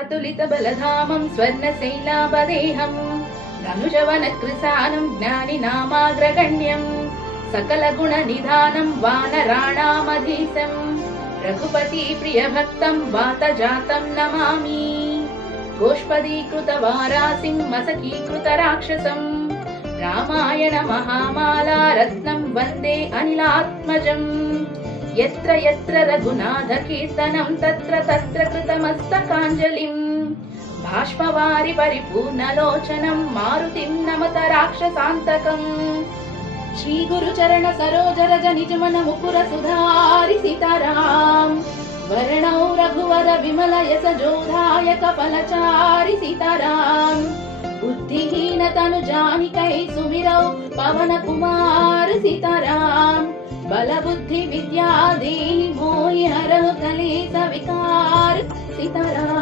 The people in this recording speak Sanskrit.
अतुलितबलधामं स्वर्णशैलापदेहम् धनुजवनकृसानं ज्ञानिनामाग्रगण्यम् सकलगुणनिधानं वानराणामधीशम् रघुपति प्रियभक्तं वातजातं नमामि। गोष्पदीकृतवारासिं मसकीकृतराक्षसम् रामायण महामाला रत्नं वन्दे अनिलात्मजम् ఎత్ర ఎత్ర రఘునాథ కీర్తనం తత్ర తత్ర కృతమస్తకాంజలిం. బాష్పవారి పరిపూర్ణలోచనం మారుతిం నమత రాక్షసాంతకం. శ్రీ గురు చరణ సరోజ రజ నిజమన ముకుర సుధారి సీతారాం. వరణౌ రఘువర విమల యస జోధాయక ఫలచారి సీతారాం. బుద్ధిహీన తను జానికై సుమిరౌ పవన కుమార్ సీతారాం. देहि मोहि हरहु कलेस विकार सीताराम